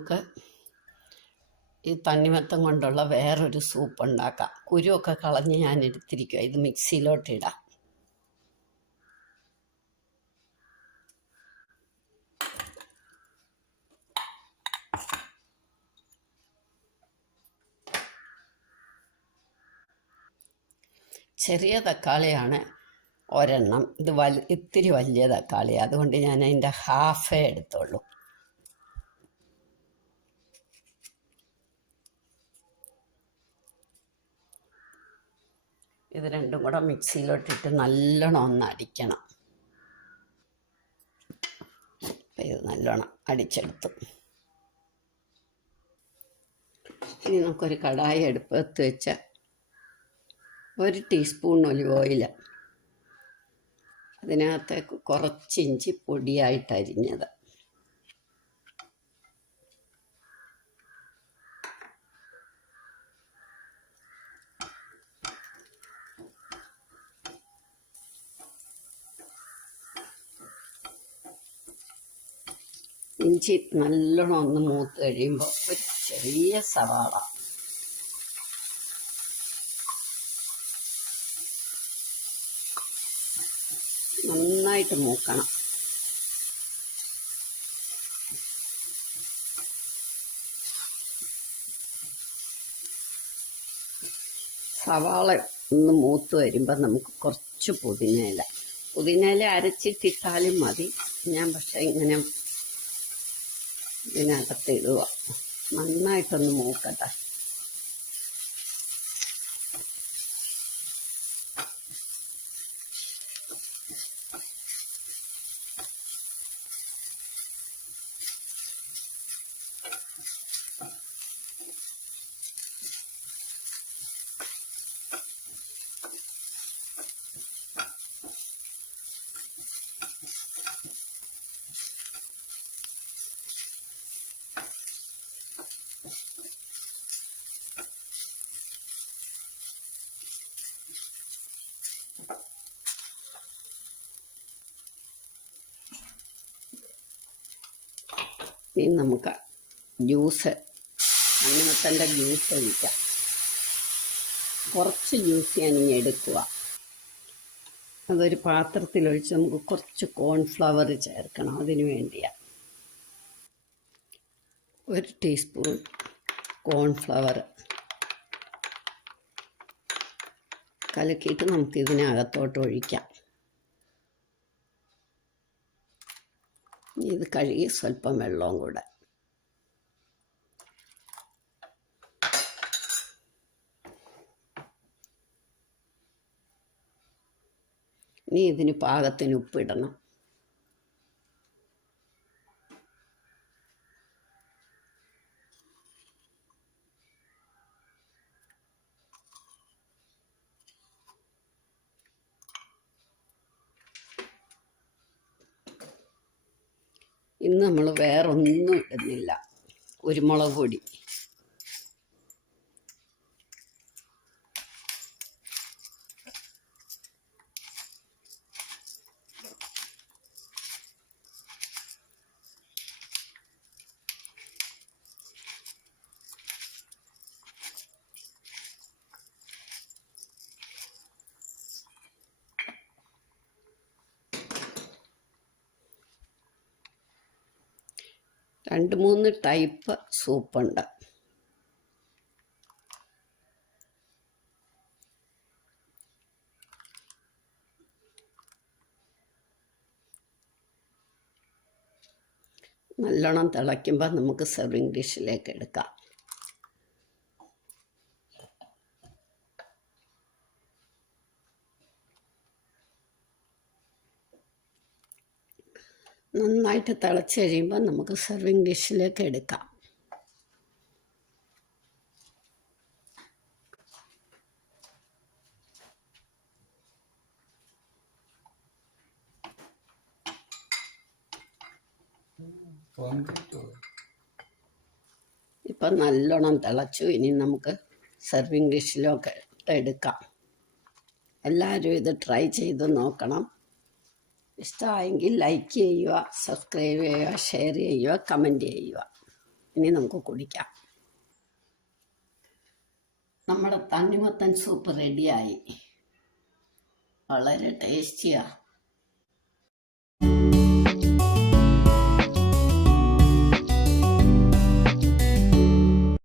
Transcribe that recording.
നമുക്ക് ഈ തണ്ണിമത്തൻ കൊണ്ടുള്ള വേറൊരു സൂപ്പ് ഉണ്ടാക്കാം. കുരുവൊക്കെ കളഞ്ഞ് ഞാൻ എടുത്തിരിക്കുക. ഇത് മിക്സിയിലോട്ടിടാം. ചെറിയ തക്കാളിയാണ് ഒരെണ്ണം. ഇത് ഇത്തിരി വലിയ തക്കാളിയാണ്, അതുകൊണ്ട് ഞാൻ അതിൻ്റെ ഹാഫേ എടുത്തുള്ളൂ. ഇത് രണ്ടും കൂടെ മിക്സിയിലോട്ടിട്ട് നല്ലോണം ഒന്ന് അടിക്കണം. ഇത് നല്ലോണം അടിച്ചെടുത്തു. ഇനി നമുക്കൊരു കടായി അടുപ്പത്ത് വെച്ച് 1 ടീസ്പൂൺ ഒലിവ് ഓയിൽ, അതിനകത്തേക്ക് കുറച്ച് ഇഞ്ചി പൊടിയായിട്ട് അരിഞ്ഞത്, ഇഞ്ചി നല്ലോണം ഒന്ന് മൂത്ത് കഴിയുമ്പോൾ ഒരു ചെറിയ സവാള, നന്നായിട്ട് മൂക്കണം. സവാള ഒന്ന് മൂത്ത് വരുമ്പോൾ നമുക്ക് കുറച്ച് പുതിനയില അരച്ചിട്ടിട്ടാലും മതി. ഞാൻ പക്ഷേ ഇങ്ങനെ ഇതിനകത്ത് ഇടുക. നന്നായിട്ടൊന്ന് മൂക്കട്ടെ. ഇനി നമുക്ക് തണ്ണിമത്തൻ്റെ ജ്യൂസ് ഒഴിക്കാം. കുറച്ച് ജ്യൂസ് ഞാനിങ്ങനെ എടുക്കുക. അതൊരു പാത്രത്തിലൊഴിച്ച് നമുക്ക് കുറച്ച് കോൺഫ്ലവർ ചേർക്കണം. അതിന് വേണ്ടിയാണ് 1 ടീസ്പൂൺ കോൺഫ്ലവർ കലക്കിയിട്ട് നമുക്ക് ഇതിനകത്തോട്ട് ഒഴിക്കാം. ഇത് കഴുകി സ്വല്പം വെള്ളവും കൂടെ. ഇനി ഇതിന് പാകത്തിന് ഉപ്പിടണം. ഇന്ന് നമ്മൾ വേറൊന്നും ഇടുന്നില്ല. കുരുമുളക് പൊടി, രണ്ട് മൂന്ന് ടൈപ്പ് സൂപ്പുണ്ട്. നല്ലോണം തിളയ്ക്കുമ്പോൾ നമുക്ക് സെർവിങ് ഡിഷിലേക്ക് എടുക്കാം. നന്നായിട്ട് തിളച്ച് കഴിയുമ്പോൾ നമുക്ക് സെർവിങ് ഡിഷിലേക്ക് എടുക്കാം. ഇപ്പം നല്ലോണം തിളച്ചു. ഇനി നമുക്ക് സെർവിങ് ഡിഷിലൊക്കെ എടുക്കാം. എല്ലാവരും ഇത് ട്രൈ ചെയ്ത് നോക്കണം. ഇഷ്ടമായെങ്കിൽ ലൈക്ക് ചെയ്യുക, സബ്സ്ക്രൈബ് ചെയ്യുക, ഷെയർ ചെയ്യുക, കമൻറ്റ് ചെയ്യുക. ഇനി നമുക്ക് കുടിക്കാം. നമ്മുടെ തണ്ണിമത്തൻ സൂപ്പ് റെഡിയായി. വളരെ ടേസ്റ്റിയാണ്.